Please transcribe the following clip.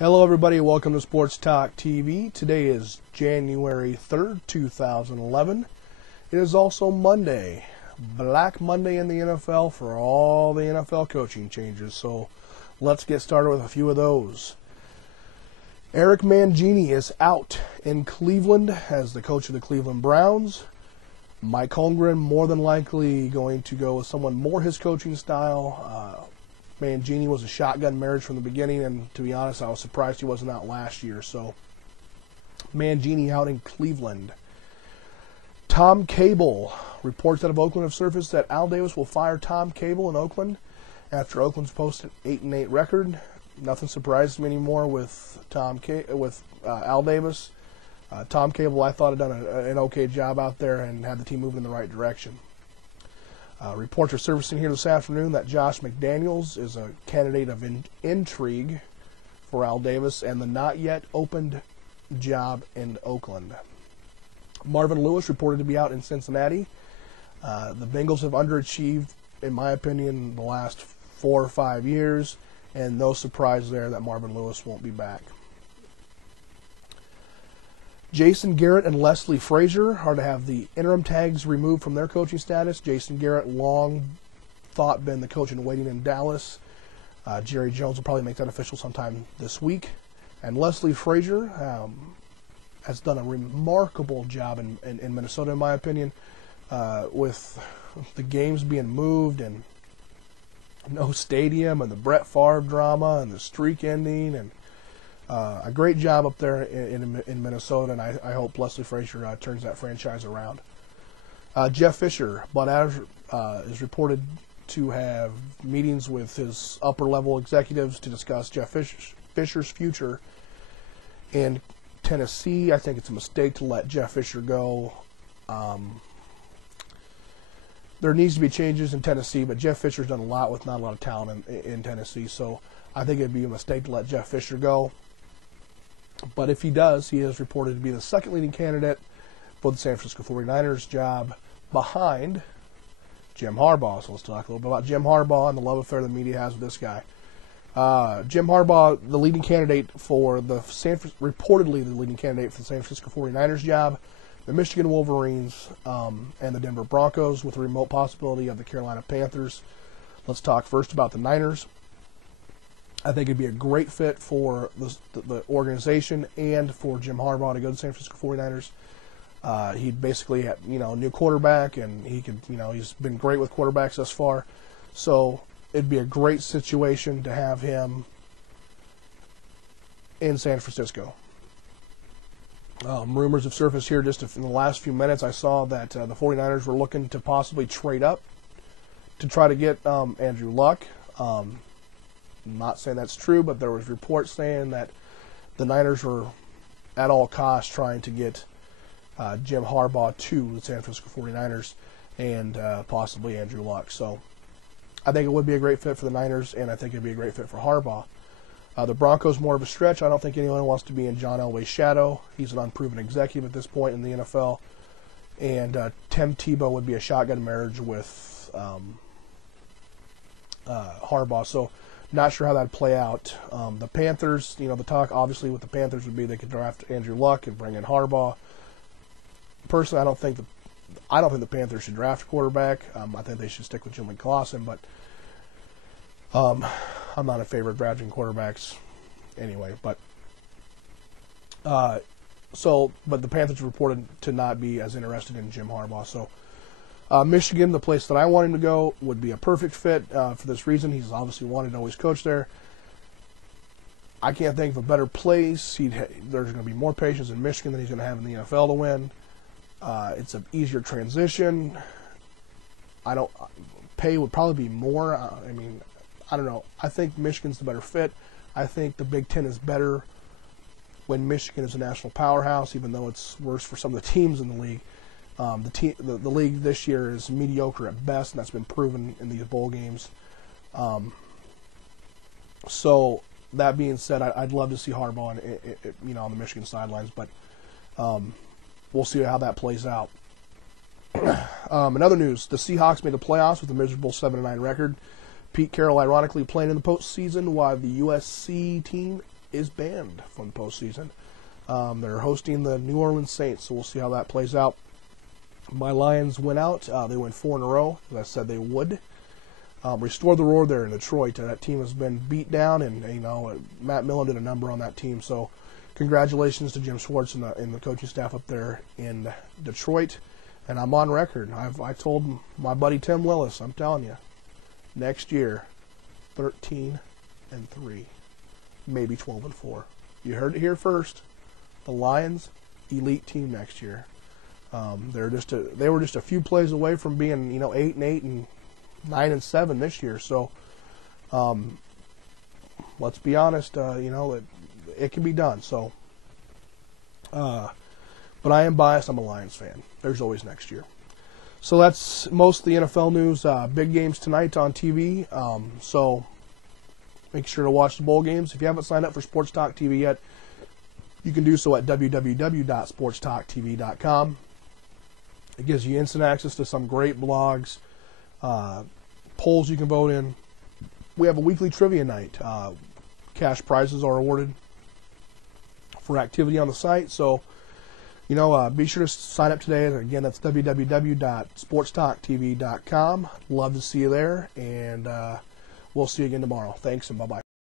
Hello everybody, welcome to Sports Talk TV. Today is January 3rd, 2011. It is also Monday, Black Monday in the NFL for all the NFL coaching changes. So let's get started with a few of those. Eric Mangini is out in Cleveland as the coach of the Cleveland Browns. Mike Holmgren more than likely going to go with someone more his coaching style. Mangini was a shotgun marriage from the beginning, and to be honest, I was surprised he wasn't out last year. So, Mangini out in Cleveland. Tom Cable. Reports out of Oakland have surfaced that Al Davis will fire Tom Cable in Oakland after Oakland's posted 8-8 record. Nothing surprises me anymore with Al Davis. Tom Cable, I thought, had done an okay job out there and had the team moving in the right direction. Reports are surfacing here this afternoon that Josh McDaniels is a candidate of intrigue for Al Davis and the not yet opened job in Oakland. Marvin Lewis reported to be out in Cincinnati. The Bengals have underachieved, in my opinion, the last 4 or 5 years, and no surprise there that Marvin Lewis won't be back. Jason Garrett and Leslie Frazier are to have the interim tags removed from their coaching status. Jason Garrett, long thought been the coach in waiting in Dallas. Jerry Jones will probably make that official sometime this week. And Leslie Frazier has done a remarkable job in Minnesota, in my opinion, with the games being moved and no stadium and the Brett Favre drama and the streak ending and a great job up there in Minnesota, and I hope Leslie Frazier turns that franchise around. Jeff Fisher, Bud Adams, is reported to have meetings with his upper-level executives to discuss Jeff Fisher's future in Tennessee. I think it's a mistake to let Jeff Fisher go. There needs to be changes in Tennessee, but Jeff Fisher's done a lot with not a lot of talent in Tennessee, so I think it'd be a mistake to let Jeff Fisher go. But if he does, he is reported to be the second leading candidate for the San Francisco 49ers job behind Jim Harbaugh. So let's talk a little bit about Jim Harbaugh and the love affair the media has with this guy. Jim Harbaugh, the leading candidate for reportedly the leading candidate for the San Francisco 49ers job, the Michigan Wolverines, and the Denver Broncos, with a remote possibility of the Carolina Panthers. Let's talk first about the Niners. I think it'd be a great fit for the organization and for Jim Harbaugh to go to the San Francisco 49ers. He'd basically have, new quarterback, and he could, he's been great with quarterbacks thus far. So it'd be a great situation to have him in San Francisco. Rumors have surfaced here just in the last few minutes. I saw that the 49ers were looking to possibly trade up to try to get Andrew Luck. I'm not saying that's true, but there was reports saying that the Niners were at all costs trying to get Jim Harbaugh to the San Francisco 49ers and possibly Andrew Luck. So I think it would be a great fit for the Niners, and I think it would be a great fit for Harbaugh. The Broncos, more of a stretch. I don't think anyone wants to be in John Elway's shadow. He's an unproven executive at this point in the NFL. And Tim Tebow would be a shotgun marriage with Harbaugh. So not sure how that'd play out. The Panthers, the talk obviously with the Panthers would be they could draft Andrew Luck and bring in Harbaugh. Personally, I don't think the Panthers should draft a quarterback. I think they should stick with Jimmy Clausen, but I'm not in favor of drafting quarterbacks anyway. But the Panthers reported to not be as interested in Jim Harbaugh. So Michigan, the place that I want him to go, would be a perfect fit for this reason. He's obviously wanted to always coach there. I can't think of a better place. There's going to be more patience in Michigan than he's going to have in the NFL to win. It's an easier transition. Pay would probably be more. I don't know. I think Michigan's the better fit. I think the Big Ten is better when Michigan is a national powerhouse, even though it's worse for some of the teams in the league. The league this year is mediocre at best, and that's been proven in these bowl games. So that being said, I'd love to see Harbaugh on the Michigan sidelines, but we'll see how that plays out. In other news, the Seahawks made the playoffs with a miserable 7-9 record. Pete Carroll, ironically, playing in the postseason while the USC team is banned from the postseason. They're hosting the New Orleans Saints, so we'll see how that plays out. My Lions went out. They went 4 in a row, as I said they would. Restore the roar there in Detroit. That team has been beat down, and Matt Millen did a number on that team. So congratulations to Jim Schwartz and the coaching staff up there in Detroit. And I'm on record. I told my buddy Tim Willis, I'm telling you, next year, 13-3, maybe 12-4. You heard it here first. The Lions, elite team next year. They were just a few plays away from being 8-8 and 9-7 this year. So let's be honest. It can be done. So, but I am biased. I'm a Lions fan. There's always next year. So that's most of the NFL news. Big games tonight on TV. So make sure to watch the bowl games. If you haven't signed up for Sports Talk TV yet, you can do so at www.sportstalktv.com. It gives you instant access to some great blogs, polls you can vote in. We have a weekly trivia night. Cash prizes are awarded for activity on the site. So, be sure to sign up today. Again, that's www.sportstalktv.com. Love to see you there, and we'll see you again tomorrow. Thanks, and bye-bye.